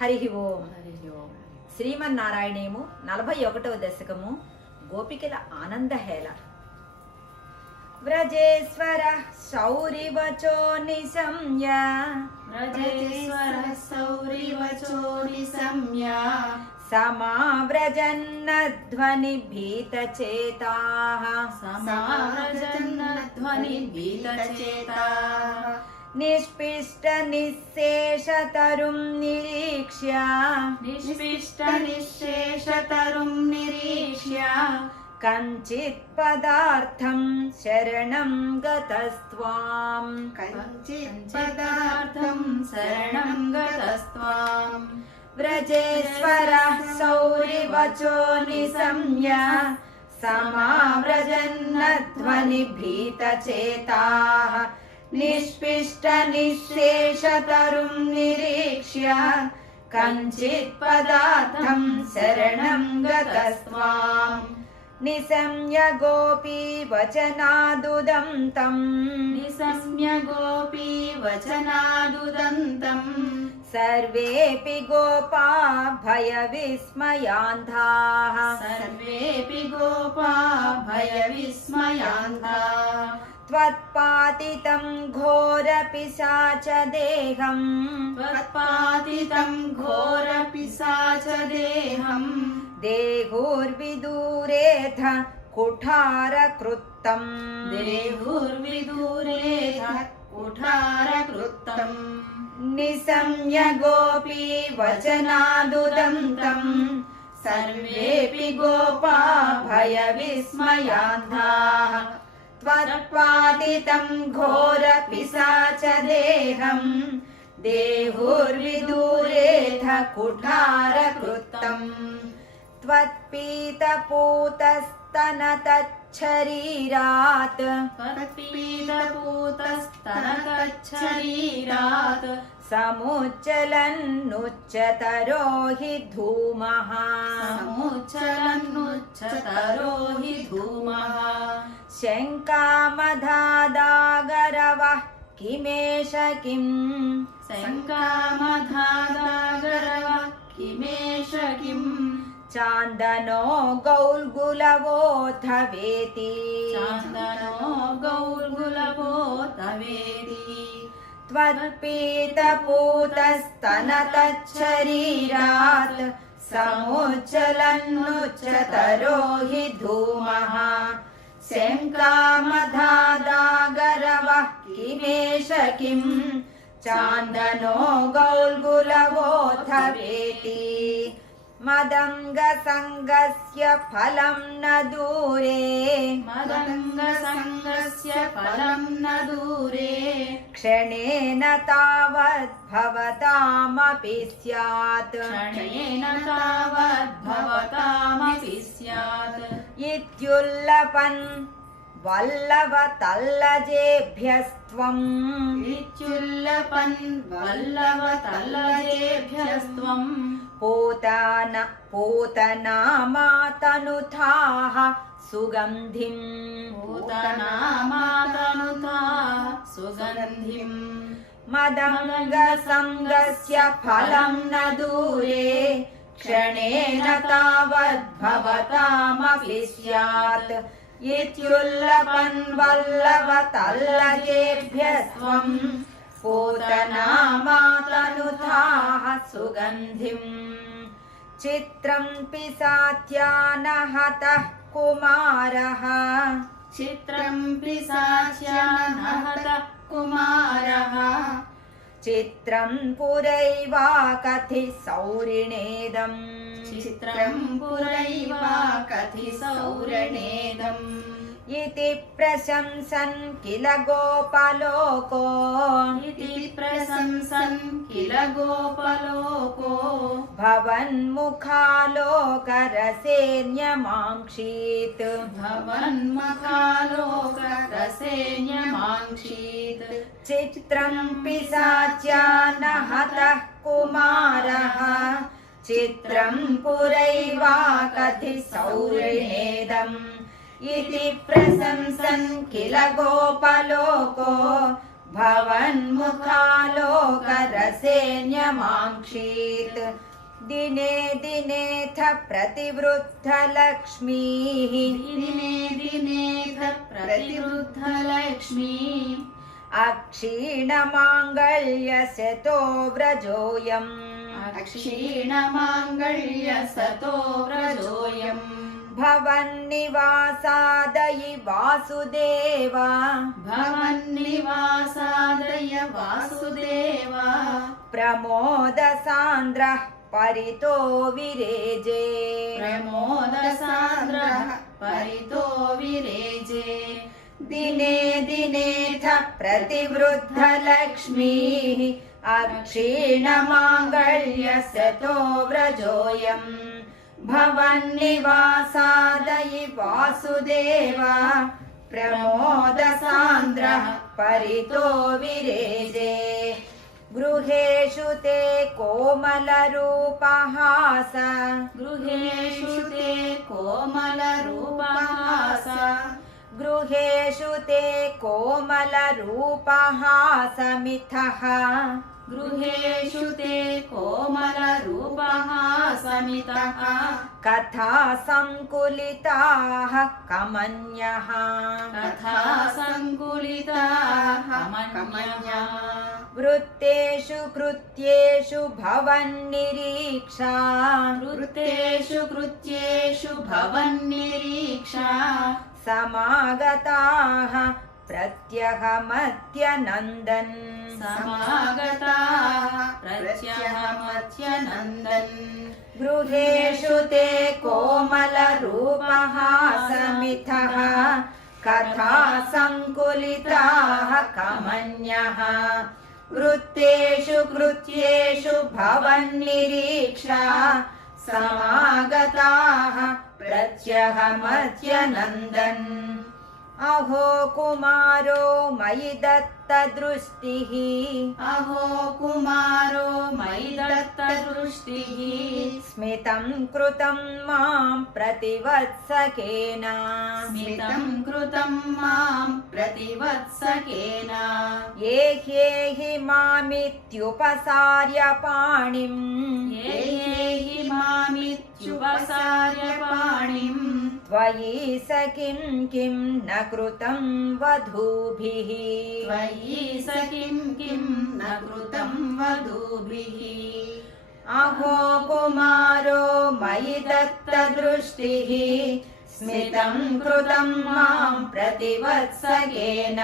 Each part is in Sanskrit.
హరి ఓం. శ్రీమన్నారాయణేము నలభై ఒకటవ దశకము గోపికల ఆనందహేళ. వ్రజేశ్వర శౌరివచో నిశమ్య. వ్రజేశ్వర సౌరివచో నిశమ్య. సమావ్రజన్నధ్వని భీతచేతా निष्पिष्टनिःशेषतरुं निरीक्ष्य। निष्पिष्टनिःशेषतरुं निरीक्ष्य। कञ्चित् पदार्थं शरणं गतस्त्वाम्। कञ्चित् पदार्थं शरणं गतस्त्वाम्। व्रजेश्वरः सौरिवचो निसंज्ञा। समाव्रजन्नध्वनिभीतचेताः। निष्पिष्टनिःशेषतरुम् निरीक्ष्य कञ्चित् पदार्थम् शरणम् गतस्त्वाम्। निशम्य गोपी वचनादुदन्तम् निशम्य गोपी वचनादुदन्तम् सर्वेऽपि गोपा भयविस्मयान्धाः सर्वेऽपि गोपा भयविस्मयान्धा त्वत्पातितं घोरपिशाच देहम् त्वत्पातितं घोरपिशाच देहम् देवोर्विदूरेथ कुठारकृत्तम्। देवोर्विदूरेथ कुठारकृत्तम्। निसं गोपी वचनादुदन्तम् सर्वेऽपि गोपा भयविस्मयान्धाः। त्वत्पातितं घोरपिशाचदेहम् देहुर्विदूरेथ कुठारकृत्तम् त्वत्पीतपूतस्तनतच्छरीरात्। त्वत्पीतपूतस्तनतच्छरीरात् समुच्चलन्नुच्चतरो हि धूमः। समुच्चलन्नुच्चतरो हि धूमः। शङ्कामधादागरवः किमेष किम्? शङ्कामधादागरव किमेष किम्? चान्दनो गौल्गुलवोऽथ वेति चान्दनो गौर्गुलवो तवेति त्वत्पीतपूतस्तनतच्छरीरात् समुच्चलन्नुच्चतरो हि धूमः शङ्कामधादागरवः किमेष किम् चान्दनो गौल्गुलवोऽथ वेति मदङ्गसङ्गस्य फलं न दूरे। मदङ्गसङ्गस्य फलं न दूरे। क्षणेन तावद्भवतामपि स्यात्। क्षणेन तावद्भवतामपि स्यात्। इत्युल्लपन् वल्लवतल्लजेभ्यस्त्वम्। इत्युल्लपन् वल्लवतल्लजेभ्यस्त्वम् पूतन पूतनामातनुथाः सुगन्धिम् पूतनामातनुता सुगन्धिम् मदङ्गसङ्गस्य फलं न दूरे क्षणेन तावद्भवतामपि स्यात्। इत्युल्लपन् वल्लवतल्लजेभ्यस्त्वम् पूतनामातनुथाः सुगन्धिम्। चित्रं पिसात्यानहतः कुमारः। चित्रं पिशाच्यानहत कुमारः। चित्रं पुरैवा कथि सौरिणेदम्। चित्रं पुरैवा कथि सौरणेदम् इति प्रशंसन् किल गोपलोको? इति प्रशंसन् किल गोपलोको? भवन्मुखालोकरसेऽन्यमाङ्क्षीत् भवन्मखालोकरसेन्यमाङ्क्षीत्। चित्रं पिशाच्यानहतः कुमारः। चित्रं पुरैवा कथि सौरिणेदम् इति प्रशंसन् किल गोपलोको? भवन्मुखालोकरसेऽन्यमाङ्क्षीत् दिने दिनेऽथ प्रतिवृद्धलक्ष्मीः। दिने दिनेथ प्रतिवृद्धलक्ष्मी। अक्षीणमाङ्गल्यस्य व्रजोऽयम्। अक्षीणमाङ्गल्यसतो व्रजोऽयम् भवन्निवासादयि वासुदेव। भवन्निवासादय वासुदेवा। प्रमोदसान्द्रः परितो विरेजे। प्रमोदसान्द्रः परितो विरेजे। दिने दिनेऽथ प्रतिवृद्धलक्ष्मीः। अक्षीणमाङ्गल्यसतो व्रजोऽयम् भवन्निवासादयि वासुदेव प्रमोदसान्द्रः परितो विरेजे। गृहेषु ते कोमलरूपहास। गृहेषु ते कोमलरूपहास। गृहेषु ते कोमलरूपहासमिथः गृहेषु ते कोमलरूपहासमितः कथा सङ्कुलिताः कमन्यः। कथा सङ्कुलिताः कमन्यः। वृत्तेषु कृत्येषु भवन्निरीक्षा। वृत्तेषु कृत्येषु भवन्निरीक्षा। समागताः प्रत्यहमत्यनन्दन्। समागताः प्रत्यहमत्यनन्दन्। गृहेषु ते कोमलरूपहासमिथः कथा सङ्कुलिताः कमन्यः। वृत्तेषु कृत्येषु भवन्निरीक्षा समागताः प्रत्यहमत्यनन्दन् अहो कुमारो मयि दत्तदृष्टिः। अहो कुमारो मयि दत्तदृष्टिः। स्मितं कृतं मां प्रतिवत्सकेन। स्मितं कृतं मां प्रतिवत्सकेन। ये ह्येहि मामित्युपसार्य पाणिम् ये ये हि मामित्युपसार्य पाणिम् त्वयि स किं किं न कृतं वधूभिः? त्वयि स किं किं न कृतं वधूभिः? अहो कुमारो मयि दत्तदृष्टिः स्मितं कृतं मां प्रतिवत्सकेन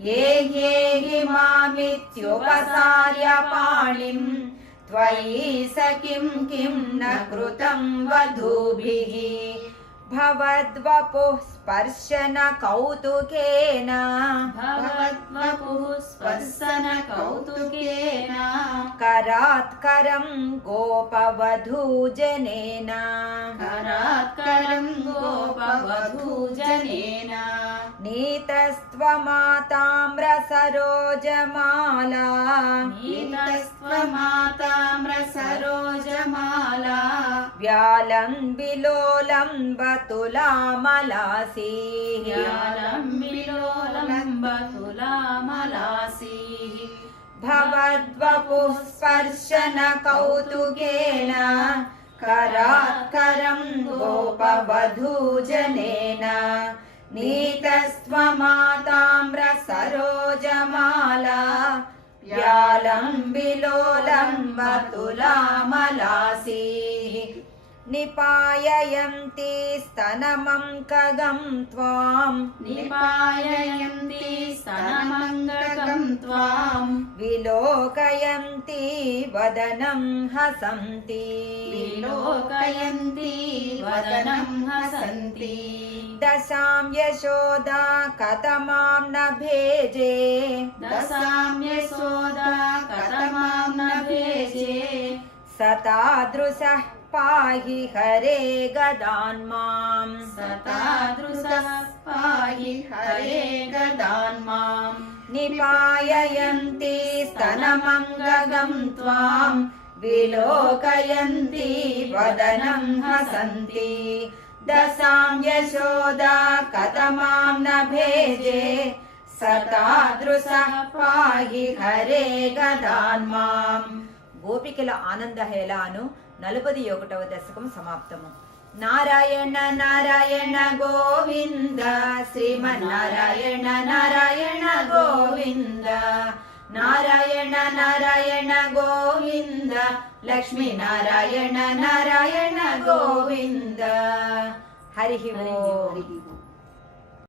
ये ये हि मामित्युपसार्य पाणिम् त्वयि स किं किं न कृतं वधूभिः भवद्वपुः स्पर्शन कौतुकेन। भवद्वपुः स्पर्शन कौतुकेन। करात्करं गोपवधूजनेन। करात्करं गोपवधूजनेन। नीतस्त्वमाताम्रसरोजमाला। नीतस्त्वमाताम्रसरोजमाला। व्यालं विलोलम्बतुलामलासी व्यालम्बिलोलम्बतुलामलासीः भवद्वपुः स्पर्शन कौतुकेन करात्करं गोपवधूजनेन नीतस्त्वमाताम्रसरोजमाला व्यालं विलोलम्बतुलामलासीः निपाययन्ति स्तनमं कगं त्वाम् निपाययन्ति स्तनमङ्गकं त्वाम् विलोकयन्ति वदनं हसन्ति। विलोकयन्ति वदनं हसन्ति। दशां यशोदा कथमां न भेजे। दशां यशोदा कथमां न भेजे। सतादृशः पाहि हरे गदान्माम् सतादृशः पाहि हरे गदान्माम् निपाययन्ति स्तनमङ्गगं त्वाम् विलोकयन्ति वदनं हसन्ति दशां यशोदा कथमां न भेजे सतादृशः పాహి హరే గదాన్మాం గోపికల ఆనందహేళాను నలుపది ఒకటవ దశకం సమాప్తము. నారాయణ నారాయణ గోవింద శ్రీమన్నారాయణ నారాయణ గోవింద నారాయణ నారాయణ గోవింద లక్ష్మీ నారాయణ నారాయణ గోవింద. హరి ఓం.